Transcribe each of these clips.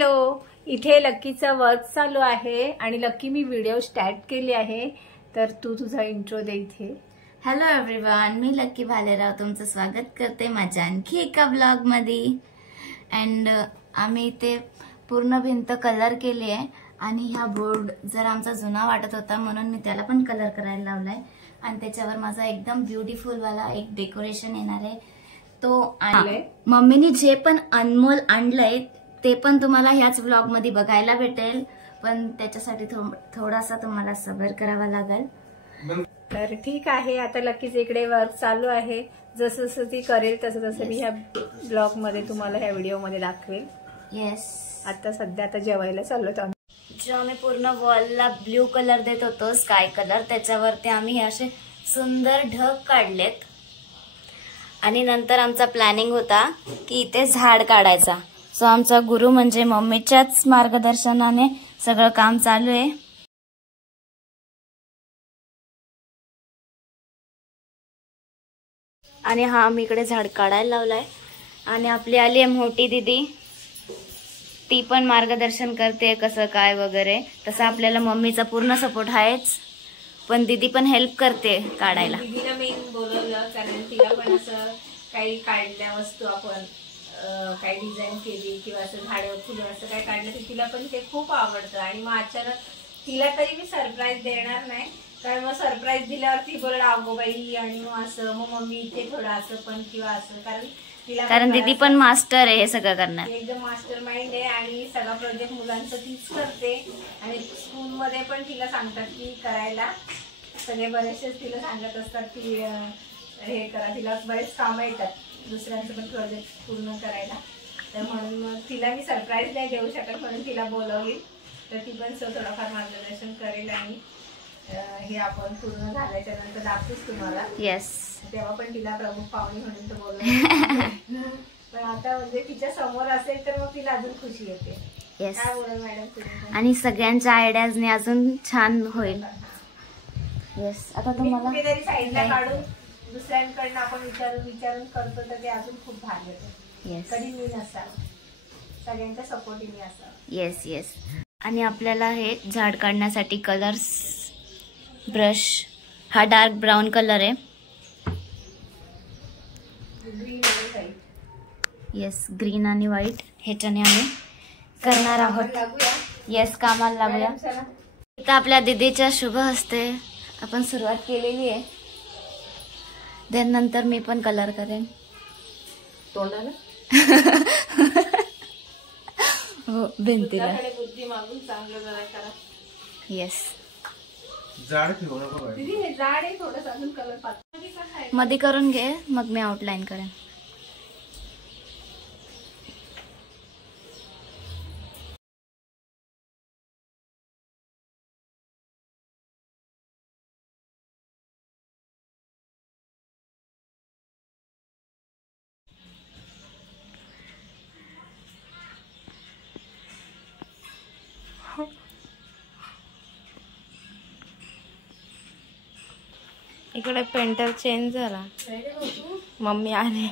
Hello, इथे लक्कीचा work चालू आहे आणि लक्की मी व्हिडिओ स्टार्ट केली आहे, तर तू तुझा इंट्रो दे इथे. हॅलो एव्हरीवन, मी लक्की भालेराव तुमचं स्वागत करते माझ्या आणखी एका ब्लॉग मध्ये. अँड आम्ही इथे पूर्ण भिंत कलर केली आहे आणि हा बोर्ड जर आमचा जुना वाटत होता म्हणून मी त्याला पण कलर करायला लावलाय आणि त्याच्यावर माझा एकदम ब्युटिफुल वाला एक डेकोरेशन येणार आहे. तो मम्मीने जे पण अनमोल आणलंय ते पण तुम्हाला ह्याच ब्लॉग मध्ये बघायला भेटेल, पण त्याच्यासाठी थोडासा तुम्हाला सबर करावा लागेल. तर ठीक आहे, आता लक्कीच इकडे वर्क चालू आहे. जसं जसं ती करेल तसं तसं मी ह्या ब्लॉग मध्ये तुम्हाला ह्या व्हिडिओ मध्ये दाखवेल. येस, आता सध्या जेवायला चाललो आम्ही. जो आम्ही पूर्ण वॉलला ब्ल्यू कलर देत होतो, स्काय कलर, त्याच्यावरती आम्ही हे असे सुंदर ढग काढलेत आणि नंतर आमचा प्लॅनिंग होता की इथे झाड काढायचा. सो आमचा गुरु म्हणजे मम्मीच्याच मार्गदर्शनाने सगळं काम चालू आहे. आणि हा आम्ही इकडे झाड काढायला लावलाय आणि आपली आली आहे मोठी दीदी, ती पण मार्गदर्शन करते कसं काय वगैरे. तसं आपल्याला मम्मीचा पूर्ण सपोर्ट आहेच, पण दीदी पण हेल्प करते काढायला. दीदीला मेन बोलवलं कारण तिला पण असं काही काढल्या वस्तू आपण काही डिझाईन केली किंवा असं झाडं फुलं असं काही काढलं तर तिला पण ते खूप आवडतं. आणि मग अचानक तिला तरी मी सरप्राईज देणार नाही, कारण मग सरप्राईज दिल्यावर ती बोलणार अगो बाई आणि मग असं, मग मम्मी इथे थोडं असं पण किंवा असं, कारण दीदी पण मास्टर आहे हे सगळं करणार, एकदम मास्टर माइंड आहे आणि सगळा प्रोजेक्ट मुलांचं तीच करते. आणि स्कूलमध्ये पण तिला सांगतात की करायला, सगळे बरेचसेच तिला सांगत असतात की हे करा. तिला बरेच कामं येतात दुसऱ्यांचं पण प्रोजेक्ट पूर्ण करायला, तर म्हणून मग तिला मी सरप्राईज नाही देऊ शकत म्हणून तिला बोलवली, तर ती पण थोडंफार मार्गदर्शन करेल आणि हे आपण पूर्ण झाल्याच्या नंतर दाखवूच तुम्हाला. येस, तेव्हा पण तिला प्रमुख पाहुणी म्हणून तर बोलवलं. पण आता म्हणजे तिच्या समोर असेल तर मग तिला अजून खुशी येते. काय बोलाल मॅडम तुम्ही? आणि सगळ्यांच्या आयडियाजने अजून छान होईल. येस, आता तुम्हाला कुठेतरी साईडला काढून दुसऱ्यांकडनं आपण विचारून करतो तर ते अजून खूप भारी येतं. येस, कधी मी नसावं, सगळ्यांच्या सपोर्टिंग असावं. Yes yes. आणि आपल्याला हे झाड काढण्यासाठी कलर्स, ब्रश हा डार्क ब्राऊन कलर आहे. येस, ग्रीन आणि व्हाईट ह्याच्याने आम्ही करणार आहोत. येस, कामाला लागूया. इथं आपल्या दीदीच्या शुभ हस्ते आपण सुरुवात केलेली आहे. देन नंतर मी पण कलर करेन तोंडाला. हो, भिंतीला. बुद्धी मागून चांगलं जरा करा. येस, जाड आहे थोडंसं, अजून कलर मध्ये करून घे, मग मी आउटलाईन करेन. इकडे पेंटर चेंज झाला, मम्मी आली,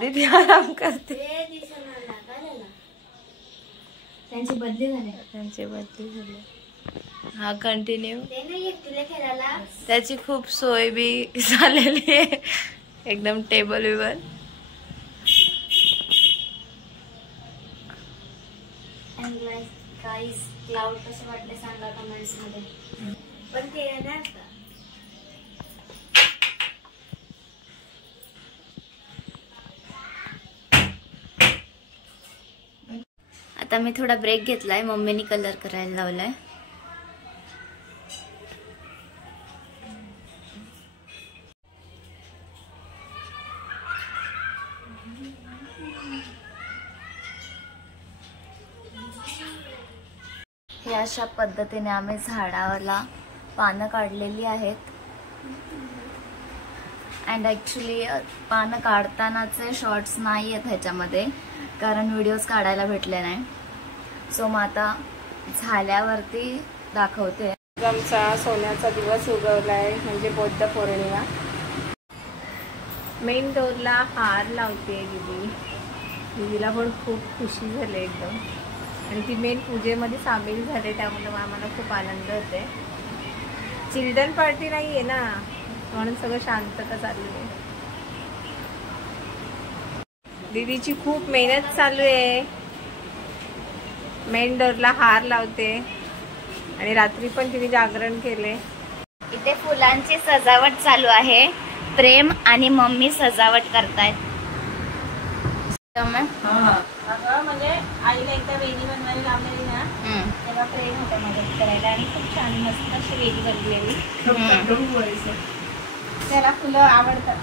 दीदी आराम करते. त्यांची बदली झाली. हा कंटिन्यू. त्याची खूप सोय बी झालेली आहे, एकदम टेबल विवर. क्लाउड कसे वाटले सांगा कमेंट्स मध्ये. पण ते आता मी थोडा ब्रेक घेतलाय, मम्मीनी कलर करायला लावलाय. हे अशा पद्धतीने आम्ही झाडाला पानं काढलेली आहेत. अँड ॲक्च्युली पानं काढतानाचे शॉर्ट्स नाही आहेत ह्याच्यामध्ये, कारण व्हिडिओज काढायला भेटले नाही. सो मग आता झाल्यावरती दाखवते. आमचा सोन्याचा दिवस उगवलाय, म्हणजे बौद्ध पौर्णिमा. मेन डोरला हार लावते दीदी. दीदीला पण खूप खुशी झाली एकदम, आणि ती मेन पूजेमध्ये सामील झाले, त्यामुळे आम्हाला खूप आनंद होते. चिल्ड्रन पार्टी नाही आहे ना, म्हणून सगळं शांतता चालू आहे. दीदीची खूप मेहनत चालू आहे. मेन डोरला हार लावते आणि रात्री पण तिने जागरण केले. इथे फुलांची सजावट चालू आहे. प्रेम आणि मम्मी सजावट करतायत. म्हणजे आईला एकदा वेणी बनवायला लावलेली ना, तेव्हा प्रेम होता मदत करायला, आणि खूप छान मस्त अशी वेणी बनलेली. त्याला फुलं आवडतात.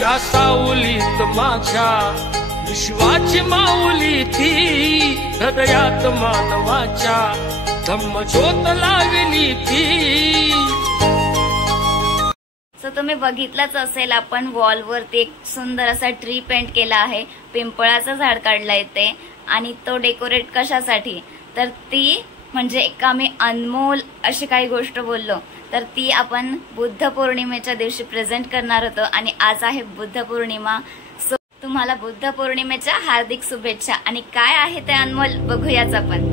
या सावलीत माझ्या विश्वाची माऊली ती, हृदयात मानवाच्या धम्मज्योत लावली ती. सो तुम्ही बघितलंच असेल, आपण वॉलवरती एक सुंदर असा ट्री पेंट केला आहे. पिंपळाचं झाड काढलं येते, आणि तो डेकोरेट कशासाठी, तर ती म्हणजे एक आम्ही अनमोल अशी काही गोष्ट बोललो, तर ती आपण बुद्ध पौर्णिमेच्या दिवशी प्रेझेंट करणार होतो. आणि आज आहे बुद्ध पौर्णिमा. सो तुम्हाला बुद्ध पौर्णिमेच्या हार्दिक शुभेच्छा. आणि काय आहे ते अनमोल बघूयाच आपण.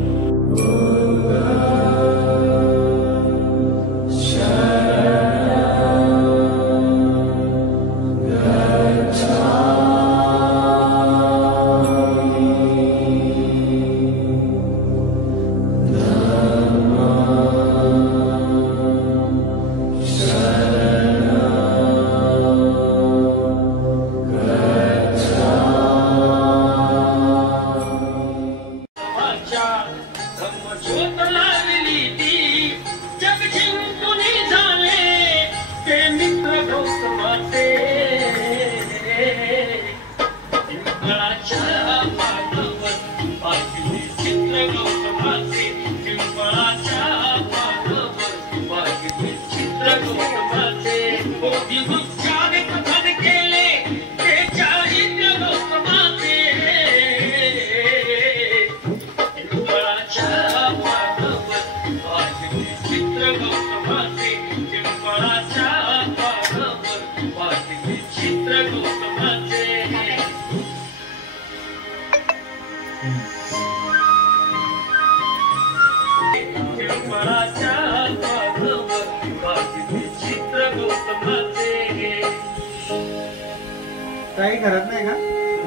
काही करत नाही का?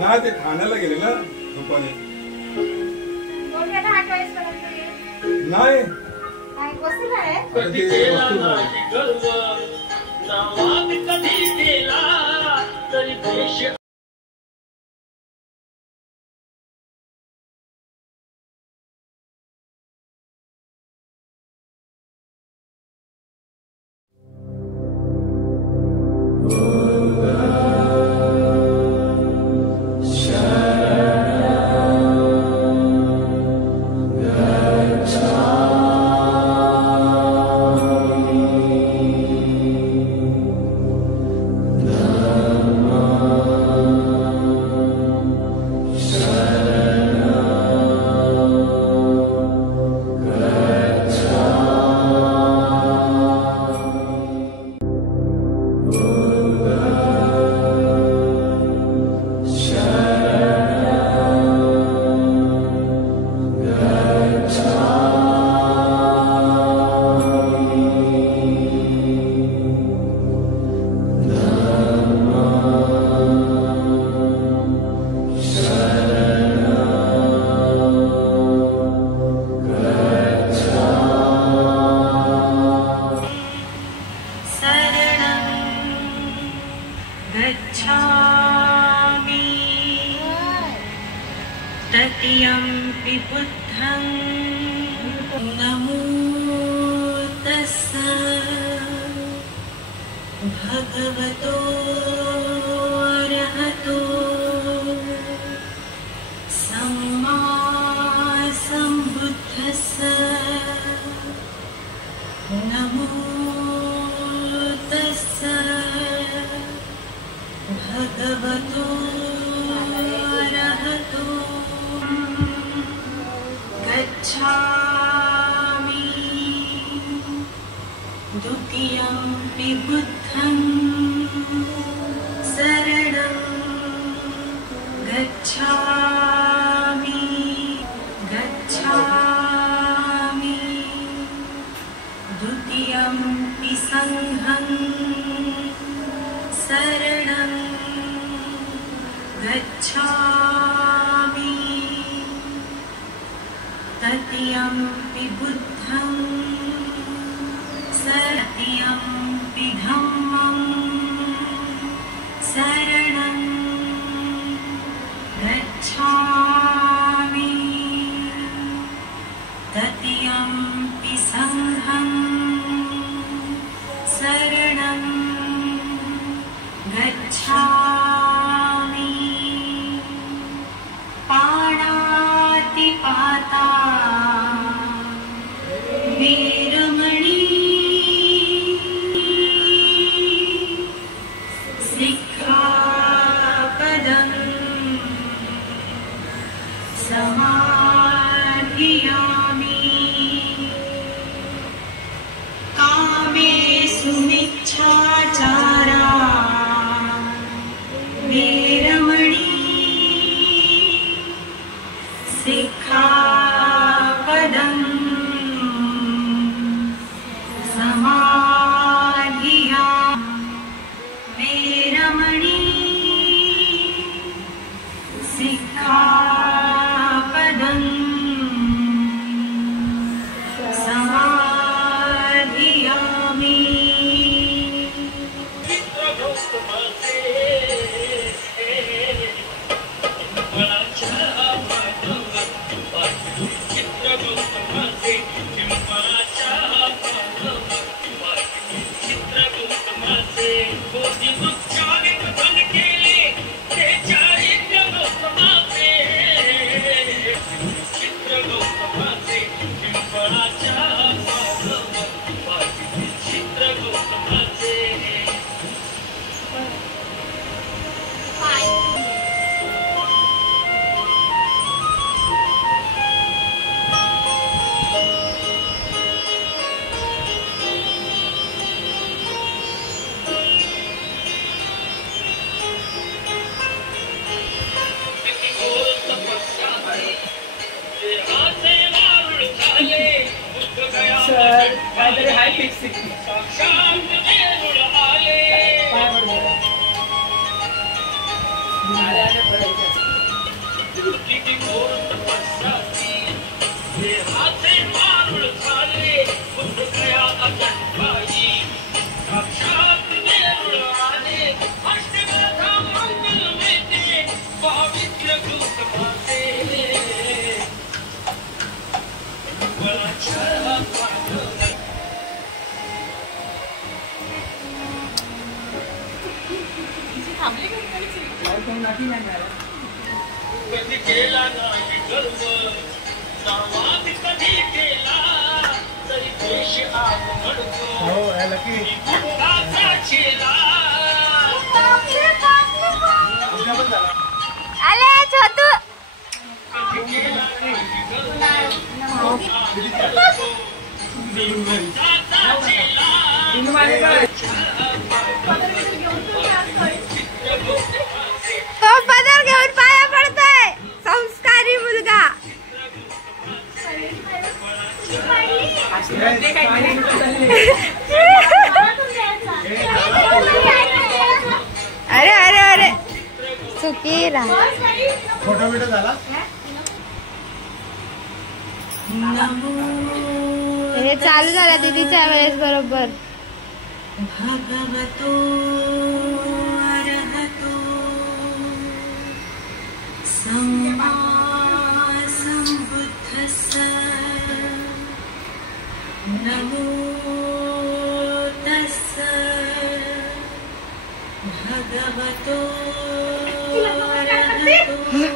ना ते ठाण्याला गेले ना दुपारी. नाही तृतीयम्पि बुद्धं नमो तस्स भगवतो अरहतो सम्मा सम्बुद्धस्स नमो तस्स भगवतो अरहतो द्वितीयम्पि बुद्धं शरणं गच्छामि गच्छामि द्वितीयम्पि संघं शरणं गच्छामि तृतीयम्पि बुद्धं तृतीयम्पि धम्मं शरणं गच्छामि तृतीयम्पि संघं शरणं गच्छामि पाणातिपाता वीरमणि सिक्खापदं समाधियामि कामेषु मिच्छाचारा वीरमणि सिक्खापदं समाधियामि वीरमणि सिक्खापदं समाधियामि कधी केला नाही गर्व संवाद कधी केला तरी देश आप म्हणतो आले छोटू तो पदर घेऊन पाया पडतोय संस्कारी मुलगा. अरे अरे अरे चुकीला फोटो बिटो झाला. हे चालू झालं दीदीच्या वेळेस बरोबर. भगवतो अरहतो सम्मा सम्बुद्धस्स नमो तस्स भगवतो अरहतो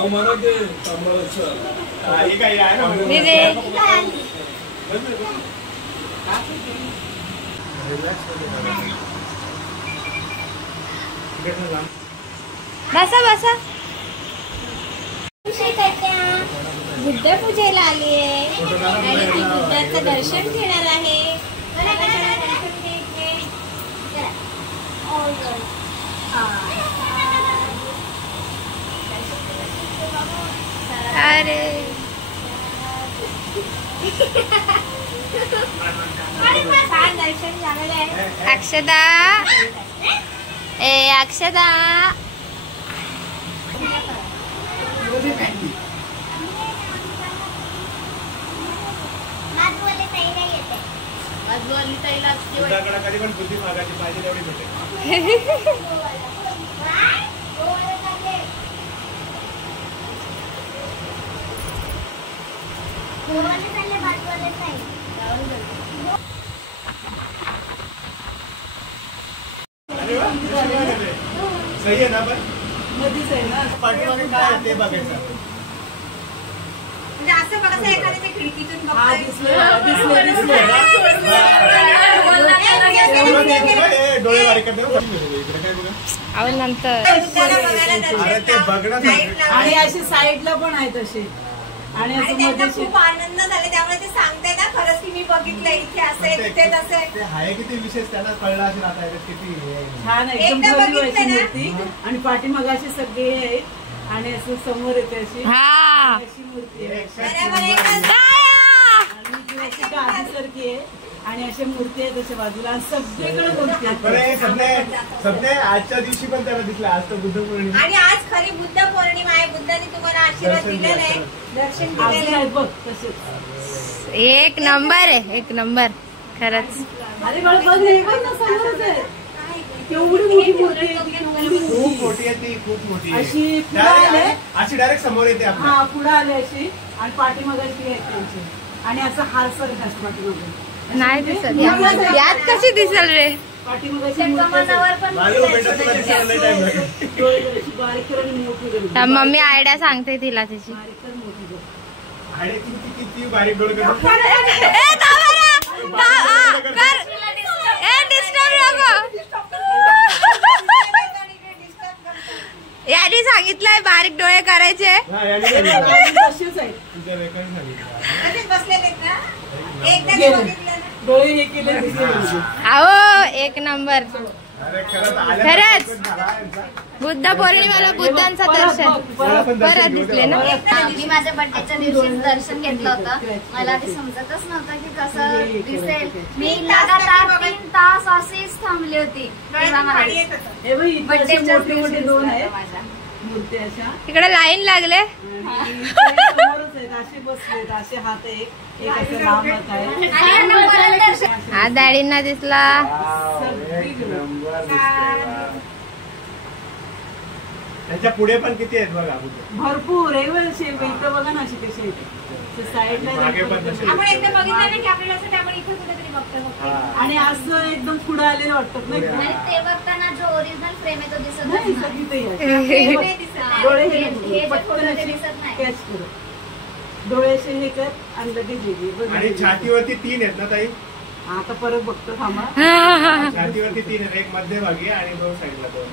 अहो मला ते सांबाराचं हे काही आहे ना बसा बसा. बुद्ध पूजेला आली आहे आणि ती बुद्धाचं दर्शन घेणार आहे. अरे छान दर्शन झालेलं आहे. अक्षदा ए अक्षदा कधी पण बुद्धी मागायची पाहिजे तेवढी भेटेल. सही आहे ना पण मधीच आहे ना. पाठीमागे काय आहे ते बघायचं. म्हणजे असं बघायचं एखाद्याच्या खिडकीतून हा बघतोय. दिसलं डोळे बारीक करते इकडे काय बघा. अहो नंतर त्याला बघायला अरे ते दर्शन बघणं लाईट लावली. आणि अशी साईडला पण आहेत असे आणि आणि असं त्यांना मध्ये खूप आनंद झाला त्यामुळे ते सांगते ना खरंच की मी बघितलं इथे असं आहे तिथे तसं आहे. ते आहे किती विशेष त्यांना कळलं असेल आता किती हे आहे. छान आहे, एकदम एकदा भव्य अशी बघितलं ना? मूर्ती आणि पाठीमागे असे सगळे आहेत आणि असं समोर येते अशी हा अशी मूर्ती आहे बरोबर आहे का? आणि ती अशी गादीसारखी आहे आणि अशा मूर्ती आहेत अशा बाजूला आणि सगळीकडे मूर्ती बरं आहेत. हे सपने आजच्या दिवशी पण त्याला दिसलं. आज तर बुद्ध पौर्णिमा. आणि आज खरी बुद्ध पौर्णिमा आहे. बुद्धाने तुम्हाला आशीर्वाद दर्शन दिलेला आहे. दिलं. दर्शन अजून दिलेलं आहे. आहेत बघ तसेच. एक नंबर आहे एक नंबर खरंच. अरे बाळ बघ हे बघ ना समोरच आहे. केवढी मोठी मूर्ती आहे ती, केवढी खूप मोठी. मोठी आहे ती, खूप मोठी आहे. अशी पुढे आले अशी डायरेक्ट समोर येते आपल्या. हा पुढे आले अशी आणि पाठीमागे अशी आहे त्यांची आणि असं हार सारखं असं पाठीमागे नाही दिसत यात कशी दिसल रे. पाठीमागे अशी मूर्ती असते. कमनावर पण बाजू बेटा तुला दिसायला लय time लागेल. डोळे अशी बारीक कर आणि मोठी कर. तर मम्मी आयडिया सांगते तिला तिची. बारीक कर, मोठी कर. आणि किती बारीक डोळे करतो. ए, थांबा ना. कर. ए, disturb नको. याने सांगितलंय बारीक डोळे करायचे. हा, याने सांगितलं. बारीक तशीच आहे. तुझ्या रेखाने सांगितलं. तसेच बसलेले आहेत ना. एकदा ते गेले. बघितलं ना. डोळे हे केले दिसले. अहो एक नंबर अरे खरंच आल्या खरंच. झाला यांचा. बुद्ध पौर्णिमेला बुद्धांचं परत दर्शन बघ, परत पण परत दर्शन दिसले ना. मी माझ्या बर्थडेच्या दिवशीच दर्शन घेतलं होतं. मला आधी समजतच नव्हतं की कसं दिसेल. मी लगातार 3 तास अशीच थांबली होती. तेव्हा मला पाणी येत होतं. हे बघ इथे बर्थडे असे मोठे मोठे दोन आहेत मूर्ती अशा तिकडे लाईन लागले. आणि इथे समोरच आहेत असे बसलेत असे हात एक असं लांब हात आहे. आणि यांना परत दर्शन हा डॅडींना दिसला. एक नंबर दिसतोय. त्याच्या पुढे पण किती आहेत बघा बुद्ध. भरपूर असे इथं बघा ना असे कसे आहेत साईडला मागे पण तसे. आपण एकदा बघितलं ना की आपल्याला असं आपण इथे कुठेतरी बघतो. हा. आणि असं एकदम पुढे आलेलं वाटतात नाही का? आणि ते बघताना जो ओरिजिनल फ्रेम आहे तो दिसत नाही नाही. सगळी ते हे नाही दिसत. डोळे हे हे जे पटकन फोटो ते असे दिसत नाही. कॅच कर डोळे असे हे कर आणि लगेच हे घे. बघ. आणि छातीवरती 3 आहेत ना ताई. आता परत बघतो थांबा. छातीवरती 3 आहेत. एक मध्यभागी आणि 2 साईडला 2.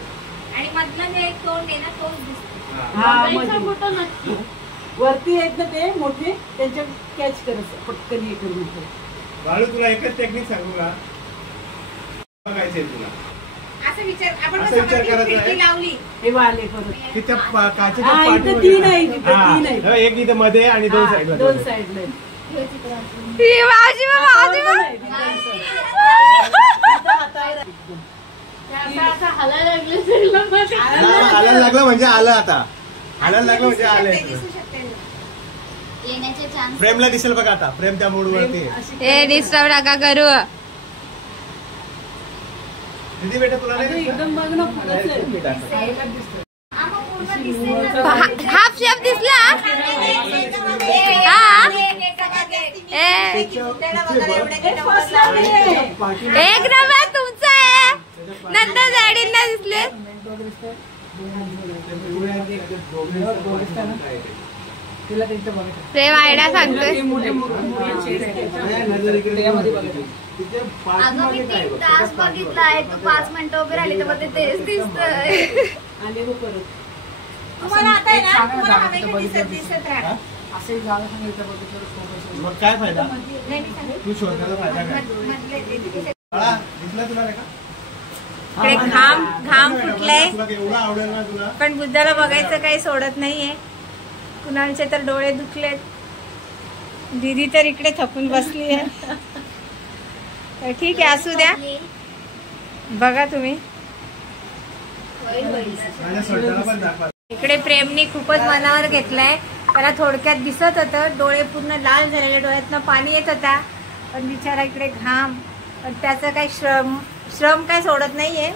आणि मधलं जे एक तोंड आहे ना तोच दिसतो. हा मध्ये. वरती आहेत ना ते मोठे त्यांच्या कॅच करायचं पटकन हे करून बाळू तुला एकच टेक्निक सांगू का. बघायचंय तुला असं विचार आपण असं कसं विचार आपण करायचा खिडकी आहे. लावली. हे वाले परत की त्या काचेच्या हा, इथं पाठीमध्ये 3 आहे, इथं हा. 3 आहे. हो, एक इथं मध्ये आणि 2 साईडला. दोन साईडला आहेत. ही मावशी बा, मावशी बा. बरोबर आहे, इथं हातावर आहे. हालायला लागलं म्हणजे आलं आता. हालायला लागलं म्हणजे आलं. दिसू शकते ना. येण्याचे चान्स फ्रेमला दिसेल बघा आता. फ्रेम त्या मूड वरती आहे. अशी हे डिस्टर्ब नका करू. दीदी बेटा तुला नाही अगं, दिसलं? एकदम बघ ना पुढंच आहे. मीठ टाक. पूर्ण दिसेल. हाफ शेप दिसला. हा ए, बुद्धाला बघायला एवढ्या हे first time आहे. एक नंबर तुमचं आहे. नंतर डॅडींना दिसले. तिला त्यांच्या बघायचं प्रेम आयडिया सांगतोय. अगं मी 3 तास बघितलाय, तू 5 मिनिटं उभी राहिली तर ते तेच दिसतंय. आले हो परत तुम्हाला आता आहे ना, तुम्हाला हवेत दिसत राहा. असे जागा सांगितलं बघितलं मग काय फायदा नाही, मी सांगते. तू शोधण्याचा फायदा काय मधले ते. बाळा, दिसलं तुला नाही का इकडे घाम फुटलाय, तुला एवढा आवडेल ना तुला. पण बुद्धाला बघायचं काही सोडत नाहीये. कुणालचे तर डोळे दुखलेत. दीदी तर इकडे थकून बसली आहे. तर ठीक आहे, असू द्या, बघा तुम्ही. माझ्या स्वेटरला पण दाखवा. इकडे प्रेमनी खूपच मनावर घेतलाय. त्याला थोडक्यात दिसत होतं, डोळे पूर्ण लाल झालेले, डोळ्यातनं पाणी येत होता, पण बिचारा इकडे घाम. पण त्याचं काही श्रम काय सोडत नाहीये.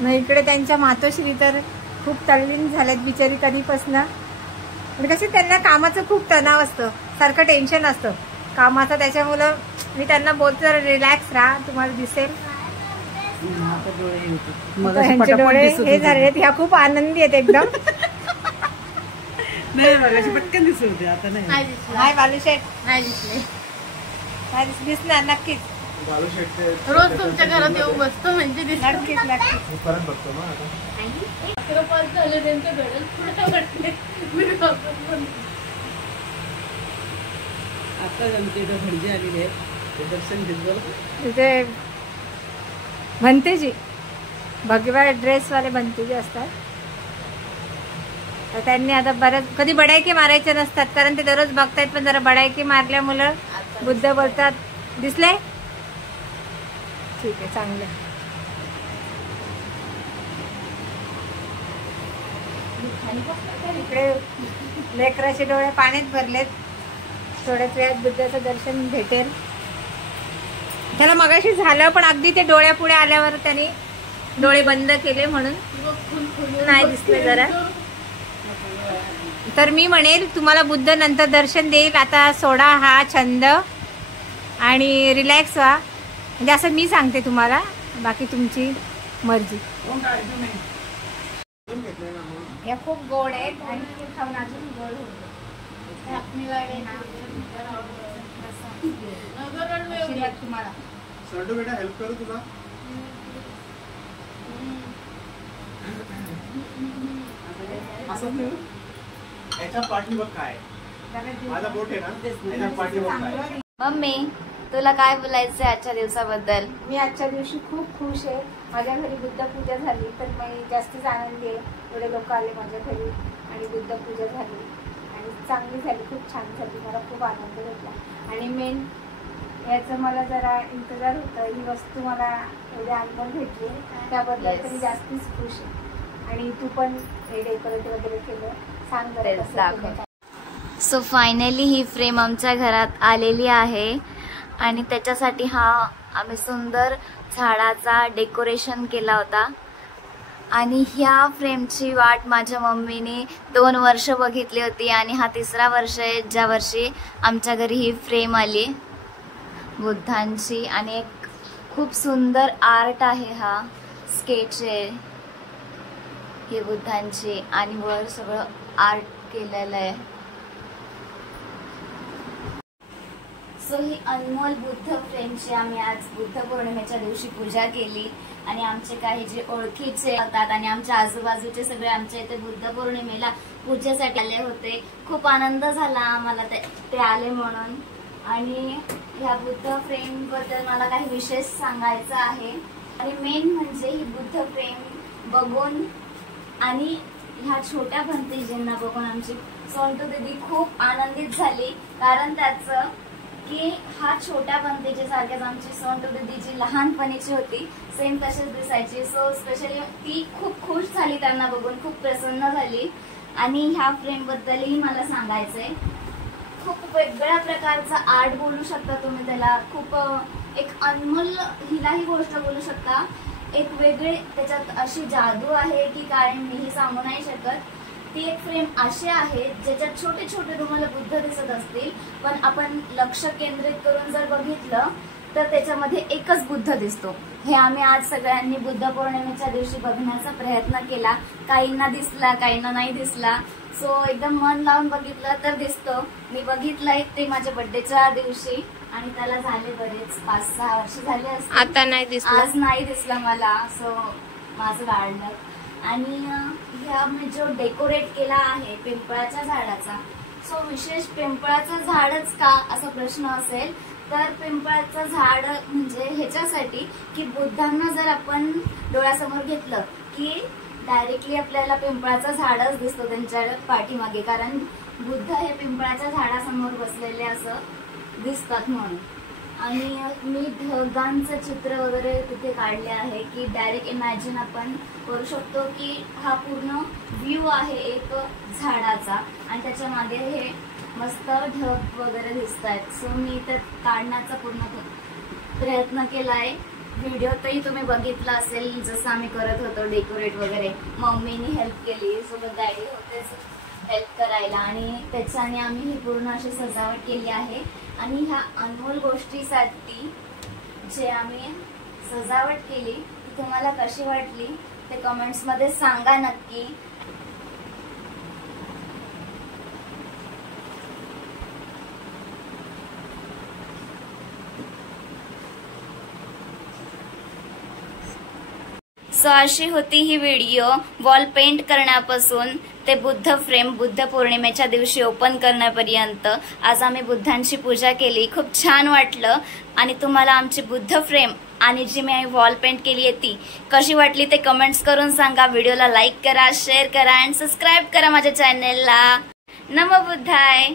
मग इकडे त्यांच्या मातोश्री तर खूप तल्लीन झाल्यात बिचारी कधीपासनं. म्हणजे कशी त्यांना कामाचं खूप तणाव असतं, सारखं टेन्शन असतं कामाचं. त्याच्यामुळं मी त्यांना बोलते जरा रिलॅक्स राहा, तुम्हाला दिसेल. त्यांचे डोळे हे झाले, ह्या खूप आनंदी आहेत एकदम. नाही बघा पटकन दिसत होते, आता नाही. हाय बालूशेठ. नाही दिसले. दिसणार नक्कीच, बालू शेट्टे रोज तुमच्या घरात येऊ बसतो म्हणजे दिसणार. नक्कीच नक्कीच. मी परत बघतो मग आता. 11:05 झाले त्यांच्या घरात पुढे वाटले. आता जमते भटजी आलेले आहेत, ते दर्शन घेतलं. तिथे भंतेजी, भगवा ड्रेसवाले भंतेजी असतात. तर त्यांनी आता बऱ्याच कधी बडायकी मारायचे नसतात, कारण ते दररोज बघतायत, पण जरा बडायकी मारल्यामुळं बुद्ध बोलतात. दिसले? ठीक आहे, चांगलं. इकडे लेकराचे डोळे पाण्यात भरलेत. थोड्याच वेळात बुद्धाचं दर्शन भेटेल. त्याला मगाशी झालं, पण अगदी ते डोळ्यापुढे आल्यावर त्यांनी डोळे बंद केले म्हणून नाही दिसले जरा. तर मी म्हणेल तुम्हाला बुद्ध नंतर दर्शन देईल. आता सोडा हा छंद आणि रिलॅक्स व्हा, म्हणजे असं मी सांगते तुम्हाला, बाकी तुमची मर्जी. या खूप गोड आहेत आणि खूप खाऊन अजून गोड होते. आशीर्वाद तुम्हाला. सर्टू बेटा हेल्प करू तुला. असं याच्या पाठी बघ काय, माझा बोट आहे ना, याच्या पाठी बघ काय. मम्मी, तुला काय बोलायचंय आजच्या दिवसाबद्दल? मी आजच्या दिवशी खूप खुश आहे. माझ्या घरी बुद्ध पूजा झाली, तर मी जास्तीच आनंदी आहे. एवढे लोक आले माझ्या घरी आणि बुद्ध पूजा झाली आणि चांगली झाली, खूप छान झाली. मला खूप आनंद भेटला. आणि मेन याचं मला जरा इंतजार होतं, ही वस्तू मला एवढे आनंद भेटली, त्याबद्दल तरी जास्तीच खुश आहे. आणि तू पण हे डेकोरेट वगैरे केलं, सांग जरा कसं केलं. सो फायनली ही फ्रेम आमच्या घरात आलेली आहे आणि त्याच्यासाठी हा आम्ही सुंदर झाडाचा डेकोरेशन केला होता. आणि ह्या फ्रेमची वाट माझ्या मम्मीने 2 वर्ष बघितली होती आणि हा 3रा वर्ष आहे ज्या वर्षी आमच्या घरी ही फ्रेम आली बुद्धांची. आणि एक खूप सुंदर आर्ट आहे, हा स्केच आहे हे बुद्धांची आणि वर सगळं आर्ट केलेलं आहे. सो ही अनमोल बुद्ध फ्रेमची आम्ही आज बुद्ध पौर्णिमेच्या दिवशी पूजा केली. आणि आमचे काही जे ओळखीचे होतात आणि आमच्या आजूबाजूचे सगळे आमच्या इथे बुद्ध पौर्णिमेला पूजेसाठी आले होते. खूप आनंद झाला आम्हाला ते आले म्हणून. आणि ह्या बुद्ध फ्रेम बद्दल मला काही विशेष सांगायचं आहे. आणि मेन म्हणजे ही बुद्ध फ्रेम बघून आणि ह्या छोट्या भंतेजींना बघून आमची सोंटू दीदी खूप आनंदित झाली. कारण त्याचं की हा छोट्या भंतेजी सारख्याच आमची सोंटू दीदी जी लहानपणीची होती सेम तशीच दिसायची. सो स्पेशली ती खूप खुश झाली त्यांना बघून, खूप प्रसन्न झाली. आणि ह्या फ्रेम बद्दलही मला सांगायचंय, खूप वेगळ्या प्रकारचा आर्ट बोलू शकता तुम्ही त्याला. खूप एक अनमोल हिलाही गोष्ट बोलू शकता. एक वेगळे त्याच्यात अशी जादू आहे की काय मीही सांगू नाही शकत. ती एक फ्रेम अशी आहे ज्याच्यात छोटे छोटे तुम्हाला बुद्ध दिसत असतील, पण आपण लक्ष केंद्रित करून जर बघितलं तर त्याच्यामध्ये एकच बुद्ध दिसतो. हे आम्ही आज सगळ्यांनी बुद्ध पौर्णिमेच्या दिवशी बघण्याचा प्रयत्न केला. काहींना दिसला, काहींना नाही दिसला. सो एकदम मन लावून बघितलं तर दिसतो. मी बघितलंय ते माझ्या बर्थडेच्या दिवशी आणि त्याला झाले बरेच 5-6 वर्ष झाले असतील. आता नाही दिसला, आज नाही दिसला मला. सो माझं गाडलं. आणि ह्या मी जो डेकोरेट केला आहे पिंपळाच्या झाडाचा, सो विशेष पिंपळाचं झाडच का असा प्रश्न असेल तर पिंपळाचं झाड म्हणजे ह्याच्यासाठी की बुद्धांना जर आपण डोळ्यासमोर घेतलं की डायरेक्टली आपल्याला पिंपळाचं झाडच दिसतो त्यांच्या पाठीमागे, कारण बुद्ध हे पिंपळाच्या झाडासमोर बसलेले असं दिसतात म्हणून. आणि मी ढगांचं चित्र वगैरे तिथे काढले आहे की डायरेक्ट इमॅजिन आपण करू शकतो की हा पूर्ण व्ह्यू आहे एक झाडाचा आणि त्याच्या मागे हे मस्त ढग वगैरे दिसत आहेत. सो मी तर काढण्याचा पूर्ण प्रयत्न केलाय. व्हिडिओतही तुम्ही बघितला असेल जसं आम्ही करत होतो डेकोरेट वगैरे. मम्मीनी हेल्प केली, सोबत डॅडी होतेच हेल्प करायला आणि त्याच्याने आम्ही ही पूर्ण अशी सजावट केली आहे. आणि ह्या अनमोल गोष्टीसाठी जे आम्ही सजावट केली ती तुम्हाला कशी वाटली ते कमेंट्समध्ये सांगा नक्की. सो अशी होती ही व्हिडिओ. वॉल पेंट करण्यापासून ते बुद्ध फ्रेम बुद्ध पौर्णिमेच्या दिवशी ओपन करण्यापर्यंत आज आम्ही बुद्धांची पूजा केली. खूप छान वाटलं. आणि तुम्हाला आमची बुद्ध फ्रेम आणि जी मी वॉल पेंट केली आहे ती कशी वाटली ते कमेंट्स करून सांगा. व्हिडिओला लाईक करा, शेअर करा आणि सबस्क्राईब करा माझ्या चॅनेलला. नमो बुद्धाय.